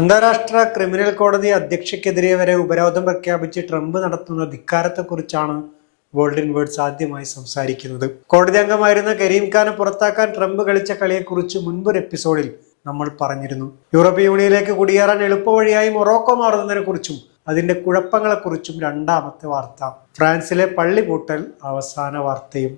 അന്താരാഷ്ട്ര ക്രിമിനൽ കോടതി അധ്യക്ഷയ്ക്കെതിരെ വരെ ഉപരോധം പ്രഖ്യാപിച്ച് ട്രംപ് നടത്തുന്ന ധിക്കാരത്തെക്കുറിച്ചാണ് ഗോൾഡൻ വേർഡ്സ് ആദ്യമായി സംസാരിക്കുന്നത്. കോടതി അംഗമായിരുന്ന കരീം ഖാനെ പുറത്താക്കാൻ ട്രംപ് കളിച്ച കളിയെക്കുറിച്ച് മുൻപൊരു എപ്പിസോഡിൽ നമ്മൾ പറഞ്ഞിരുന്നു. യൂറോപ്യൻ യൂണിയനിലേക്ക് കുടിയേറാൻ എളുപ്പവഴിയായി മൊറോക്കോ മാറുന്നതിനെ കുറിച്ചും അതിന്റെ കുഴപ്പങ്ങളെക്കുറിച്ചും രണ്ടാമത്തെ വാർത്ത. ഫ്രാൻസിലെ പള്ളി പൂട്ടൽ അവസാന വാർത്തയും.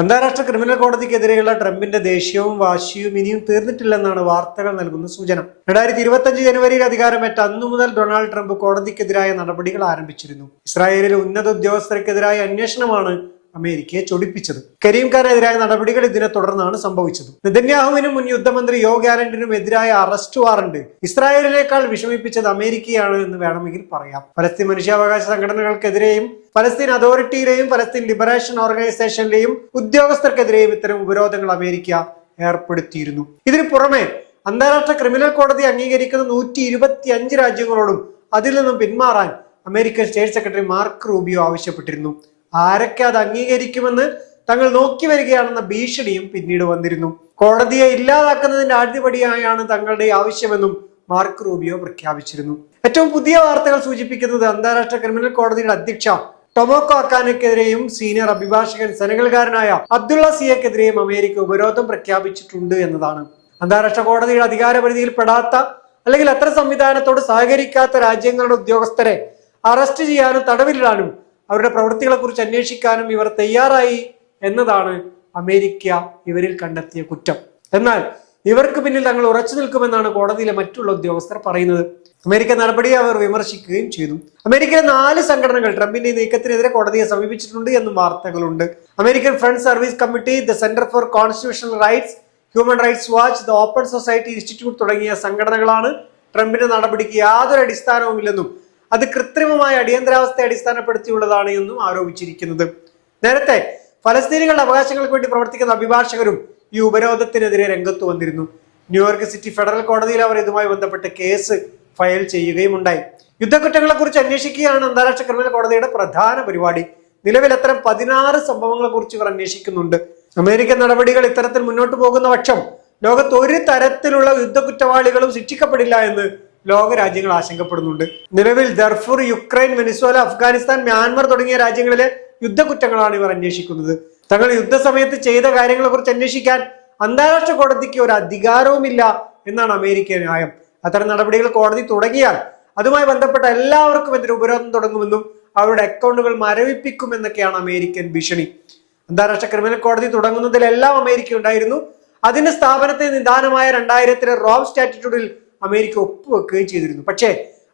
അന്താരാഷ്ട്ര ക്രിമിനൽ കോടതിക്കെതിരെയുള്ള ട്രംപിന്റെ ദേഷ്യവും വാശിയും ഇനിയും തീർന്നിട്ടില്ലെന്നാണ് വാർത്തകൾ നൽകുന്ന സൂചന. 2025 ജനുവരിയിൽ അധികാരമേറ്റ അന്നു മുതൽ ഡൊണാൾഡ് ട്രംപ് കോടതിക്കെതിരായ നടപടികൾ ആരംഭിച്ചിരുന്നു. ഇസ്രായേലിലെ ഉന്നത ഉദ്യോഗസ്ഥർക്കെതിരായ അന്വേഷണമാണ് അമേരിക്കയെ ചൊടിപ്പിച്ചത്. കരീം ഖാനെതിരായ നടപടികൾ ഇതിനെ തുടർന്നാണ് സംഭവിച്ചത്. നെതന്യാഹുവിനും മുൻ യുദ്ധമന്ത്രി യോ ഗാലന്റിനും എതിരായ അറസ്റ്റ് വാറന്റ് ഇസ്രായേലിനേക്കാൾ വിഷമിപ്പിച്ചത് അമേരിക്കയാണ് എന്ന് വേണമെങ്കിൽ പറയാം. പലസ്തീൻ മനുഷ്യാവകാശ സംഘടനകൾക്കെതിരെയും പലസ്തീൻ അതോറിറ്റിയിലെയും പലസ്തീൻ ലിബറേഷൻ ഓർഗനൈസേഷനിലെയും ഉദ്യോഗസ്ഥർക്കെതിരെയും ഇത്തരം ഉപരോധങ്ങൾ അമേരിക്ക ഏർപ്പെടുത്തിയിരുന്നു. ഇതിനു പുറമെ അന്താരാഷ്ട്ര ക്രിമിനൽ കോടതി അംഗീകരിക്കുന്ന 125 രാജ്യങ്ങളോടും അതിൽ നിന്നും പിന്മാറാൻ American state secretary mark Rubio ആവശ്യപ്പെട്ടിരുന്നു. ആരൊക്കെ അത് അംഗീകരിക്കുമെന്ന് തങ്ങൾ നോക്കി വരികയാണെന്ന ഭീഷണിയും പിന്നീട് വന്നിരുന്നു. കോടതിയെ ഇല്ലാതാക്കുന്നതിന്റെ ആദ്യപടിയായാണ് തങ്ങളുടെ ആവശ്യമെന്നും മാർക്ക് റൂബിയോ പ്രഖ്യാപിച്ചിരുന്നു. ഏറ്റവും പുതിയ വാർത്തകൾ സൂചിപ്പിക്കുന്നത് അന്താരാഷ്ട്ര ക്രിമിനൽ കോടതിയുടെ അധ്യക്ഷ ടൊമോക്കോ അക്കാനെതിരെയും സീനിയർ അഭിഭാഷകൻ സെനഗൽകാരനായ അബ്ദുള്ള സിയക്കെതിരെയും അമേരിക്ക ഉപരോധം പ്രഖ്യാപിച്ചിട്ടുണ്ട് എന്നതാണ്. അന്താരാഷ്ട്ര കോടതിയുടെ അധികാരപരിധിയിൽ പെടാത്ത അല്ലെങ്കിൽ അത്തരം സംവിധാനത്തോട് സഹകരിക്കാത്ത രാജ്യങ്ങളുടെ ഉദ്യോഗസ്ഥരെ അറസ്റ്റ് ചെയ്യാനും തടവിലിടാനും അവരുടെ പ്രവൃത്തികളെ കുറിച്ച് അന്വേഷിക്കാനും ഇവർ തയ്യാറായി എന്നതാണ് അമേരിക്ക ഇവരിൽ കണ്ടെത്തിയ കുറ്റം. എന്നാൽ ഇവർക്ക് പിന്നിൽ തങ്ങൾ ഉറച്ചു നിൽക്കുമെന്നാണ് കോടതിയിലെ മറ്റുള്ള ഉദ്യോഗസ്ഥർ പറയുന്നത്. അമേരിക്ക നടപടിയെ അവർ വിമർശിക്കുകയും ചെയ്തു. അമേരിക്കയിലെ 4 സംഘടനകൾ ട്രംപിന്റെ നീക്കത്തിനെതിരെ കോടതിയെ സമീപിച്ചിട്ടുണ്ട് എന്നും വാർത്തകളുണ്ട്. American friend service committee, the centre for constitutional rights, human rights watch, the open society institute തുടങ്ങിയ സംഘടനകളാണ് ട്രംപിന്റെ നടപടിക്ക് യാതൊരു അടിസ്ഥാനവുമില്ലെന്നും അത് കൃത്രിമമായ അടിയന്തരാവസ്ഥയെ അടിസ്ഥാനപ്പെടുത്തിയുള്ളതാണ് എന്നും ആരോപിച്ചിരിക്കുന്നത്. നേരത്തെ ഫലസ്തീനികളുടെ അവകാശങ്ങൾക്ക് വേണ്ടി പ്രവർത്തിക്കുന്ന അഭിഭാഷകരും ഈ ഉപരോധത്തിനെതിരെ രംഗത്ത് വന്നിരുന്നു. ന്യൂയോർക്ക് സിറ്റി ഫെഡറൽ കോടതിയിൽ അവർ ഇതുമായി ബന്ധപ്പെട്ട് കേസ് ഫയൽ ചെയ്യുകയും ഉണ്ടായി. യുദ്ധക്കുറ്റങ്ങളെ കുറിച്ച് അന്വേഷിക്കുകയാണ് അന്താരാഷ്ട്ര ക്രിമിനൽ കോടതിയുടെ പ്രധാന പരിപാടി. നിലവിൽ അത്തരം 16 സംഭവങ്ങളെ കുറിച്ച് ഇവർ അന്വേഷിക്കുന്നുണ്ട്. അമേരിക്കൻ നടപടികൾ ഇത്തരത്തിൽ മുന്നോട്ട് പോകുന്ന പക്ഷം ലോകത്ത് ഒരു തരത്തിലുള്ള യുദ്ധക്കുറ്റവാളികളും ശിക്ഷിക്കപ്പെടില്ല എന്ന് ലോകരാജ്യങ്ങൾ ആശങ്കപ്പെടുന്നുണ്ട്. നിലവിൽ ദർഫൂർ, യുക്രൈൻ, വെനിസ്വേല, അഫ്ഗാനിസ്ഥാൻ, മ്യാൻമർ തുടങ്ങിയ രാജ്യങ്ങളിലെ യുദ്ധക്കുറ്റങ്ങളാണ് ഇവർ അന്വേഷിക്കുന്നത്. തങ്ങൾ യുദ്ധസമയത്ത് ചെയ്ത കാര്യങ്ങളെ കുറിച്ച് അന്വേഷിക്കാൻ അന്താരാഷ്ട്ര കോടതിക്ക് ഒരു അധികാരവുമില്ല എന്നാണ് അമേരിക്കൻ ന്യായം. അത്തരം നടപടികൾ കോടതി തുടങ്ങിയാൽ അതുമായി ബന്ധപ്പെട്ട എല്ലാവർക്കും എതിരെ ഉപരോധം തുടങ്ങുമെന്നും അവരുടെ അക്കൗണ്ടുകൾ മരവിപ്പിക്കുമെന്നൊക്കെയാണ് അമേരിക്കൻ ഭീഷണി. അന്താരാഷ്ട്ര ക്രിമിനൽ കോടതി തുടങ്ങുന്നതിലെല്ലാം അമേരിക്ക ഉണ്ടായിരുന്നു. അതിന്റെ സ്ഥാപനത്തെ നിദാനമായ 2000 റോം സ്റ്റാറ്റ്യൂട്ടിൽ അമേരിക്ക ഒപ്പുവെക്കുകയും ചെയ്തിരുന്നു. പക്ഷേ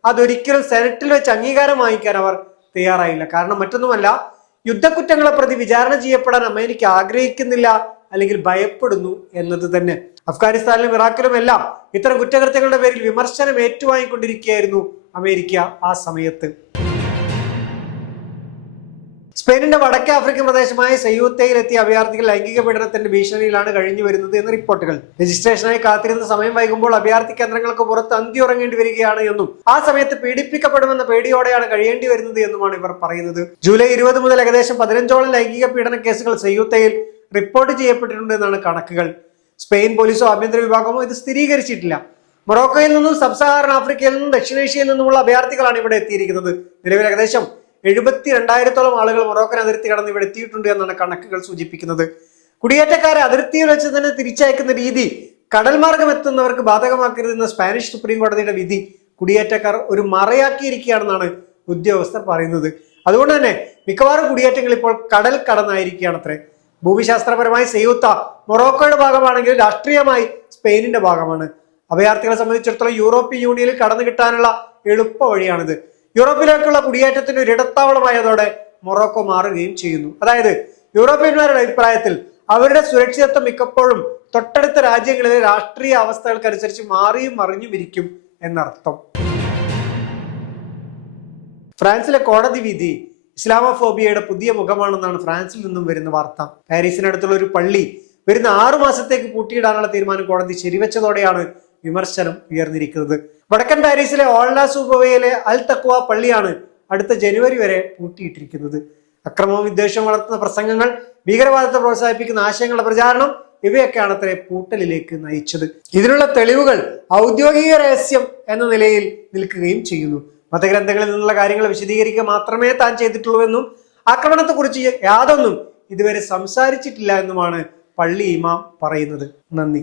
അതൊരിക്കലും സെനറ്റിൽ വെച്ച് അംഗീകാരം വാങ്ങിക്കാൻ അവർ തയ്യാറായില്ല. കാരണം മറ്റൊന്നുമല്ല, യുദ്ധക്കുറ്റങ്ങളെ പ്രതി വിചാരണ ചെയ്യപ്പെടാൻ അമേരിക്ക ആഗ്രഹിക്കുന്നില്ല, അല്ലെങ്കിൽ ഭയപ്പെടുന്നു എന്നത് തന്നെ. അഫ്ഗാനിസ്ഥാനിലും ഇറാഖിലും എല്ലാം ഇത്തരം കുറ്റകൃത്യങ്ങളുടെ പേരിൽ വിമർശനം ഏറ്റുവാങ്ങിക്കൊണ്ടിരിക്കുകയായിരുന്നു അമേരിക്ക ആ സമയത്ത്. സ്പെയിനിന്റെ വടക്കേ ആഫ്രിക്കൻ പ്രദേശമായ സെയൂത്തയിൽ എത്തിയ അഭയാർത്ഥികൾ ലൈംഗിക പീഡനത്തിന്റെ ഭീഷണിയിലാണ് കഴിഞ്ഞു വരുന്നത് എന്ന് റിപ്പോർട്ടുകൾ. രജിസ്ട്രേഷനായി കാത്തിരുന്ന സമയം വൈകുമ്പോൾ അഭയാർത്ഥി കേന്ദ്രങ്ങൾക്ക് പുറത്ത് അന്തി ഉറങ്ങേണ്ടി വരികയാണ് എന്നും ആ സമയത്ത് പീഡിപ്പിക്കപ്പെടുമെന്ന പേടിയോടെയാണ് കഴിയേണ്ടി വരുന്നത് എന്നുമാണ് ഇവർ പറയുന്നത്. ജൂലൈ 20 മുതൽ ഏകദേശം 15ഓളം ലൈംഗിക പീഡന കേസുകൾ സെയൂത്തയിൽ റിപ്പോർട്ട് ചെയ്യപ്പെട്ടിട്ടുണ്ട് എന്നാണ് കണക്കുകൾ. സ്പെയിൻ പോലീസോ ആഭ്യന്തര വിഭാഗമോ ഇത് സ്ഥിരീകരിച്ചിട്ടില്ല. മൊറോക്കോയിൽ നിന്നും സബ് സഹാറൻ ആഫ്രിക്കയിൽ നിന്നും ദക്ഷിണേഷ്യയിൽ നിന്നുമുള്ള അഭയാർത്ഥികളാണ് ഇവിടെ എത്തിയിരിക്കുന്നത്. നിലവിൽ ഏകദേശം 72,000 ആളുകൾ മൊറോക്കൻ അതിർത്തി കടന്ന് ഇവിടെ എത്തിയിട്ടുണ്ട് എന്നാണ് കണക്കുകൾ സൂചിപ്പിക്കുന്നത്. കുടിയേറ്റക്കാരെ അതിർത്തിയിൽ വെച്ച് തന്നെ തിരിച്ചയക്കുന്ന രീതി കടൽ മാർഗം എത്തുന്നവർക്ക് ബാധകമാക്കരുതെന്ന സ്പാനിഷ് സുപ്രീം കോടതിയുടെ വിധി കുടിയേറ്റക്കാർ ഒരു മറയാക്കിയിരിക്കുകയാണെന്നാണ് ഉദ്യോഗസ്ഥർ പറയുന്നത്. അതുകൊണ്ട് തന്നെ മിക്കവാറും കുടിയേറ്റങ്ങൾ ഇപ്പോൾ കടൽ കടന്നായിരിക്കുകയാണ് അത്രേ. ഭൂമിശാസ്ത്രപരമായി സെയൂത്ത മൊറോക്കോയുടെ ഭാഗമാണെങ്കിൽ രാഷ്ട്രീയമായി സ്പെയിനിന്റെ ഭാഗമാണ്. അഭയാർത്ഥികളെ സംബന്ധിച്ചിടത്തോളം യൂറോപ്യൻ യൂണിയനിൽ കടന്നു കിട്ടാനുള്ള എളുപ്പ വഴിയാണിത്. യൂറോപ്പിലേക്കുള്ള കുടിയേറ്റത്തിന് ഒരു ഇടത്താവളമായതോടെ മൊറോക്കോ മാറുകയും ചെയ്യുന്നു. അതായത് യൂറോപ്യന്മാരുടെ അഭിപ്രായത്തിൽ അവരുടെ സുരക്ഷിതത്വം മിക്കപ്പോഴും തൊട്ടടുത്ത രാജ്യങ്ങളിലെ രാഷ്ട്രീയ അവസ്ഥകൾക്കനുസരിച്ച് മാറിയും മറിഞ്ഞും ഇരിക്കും എന്നർത്ഥം. ഫ്രാൻസിലെ കോടതി വിധി ഇസ്ലാമോഫോബിയയുടെ പുതിയ മുഖമാണെന്നാണ് ഫ്രാൻസിൽ നിന്നും വരുന്ന വാർത്ത. പാരീസിനടുത്തുള്ള ഒരു പള്ളി വരുന്ന 6 മാസത്തേക്ക് പൂട്ടിയിടാനുള്ള തീരുമാനം കോടതി ശരിവെച്ചതോടെയാണ് വിമർശനം ഉയർന്നിരിക്കുന്നത്. വടക്കൻ പാരീസിലെ ഓൾനാസൂബോവയിലെ അൽ തക്വ പള്ളിയാണ് അടുത്ത ജനുവരി വരെ പൂട്ടിയിട്ടിരിക്കുന്നത്. അക്രമവും വിദ്വേഷവും വളർത്തുന്ന പ്രസംഗങ്ങൾ, ഭീകരവാദത്തെ പ്രോത്സാഹിപ്പിക്കുന്ന ആശയങ്ങളുടെ പ്രചാരണം ഇവയൊക്കെയാണ് അത്രേ പൂട്ടലിലേക്ക് നയിച്ചത്. ഇതിനുള്ള തെളിവുകൾ ഔദ്യോഗിക രഹസ്യം എന്ന നിലയിൽ നിൽക്കുകയും ചെയ്യുന്നു. മതഗ്രന്ഥങ്ങളിൽ നിന്നുള്ള കാര്യങ്ങൾ വിശദീകരിക്കുക മാത്രമേ താൻ ചെയ്തിട്ടുള്ളൂ എന്നും ആക്രമണത്തെക്കുറിച്ച് യാതൊന്നും ഇതുവരെ സംസാരിച്ചിട്ടില്ല എന്നുമാണ് പള്ളി ഇമാം പറയുന്നത്. നന്ദി.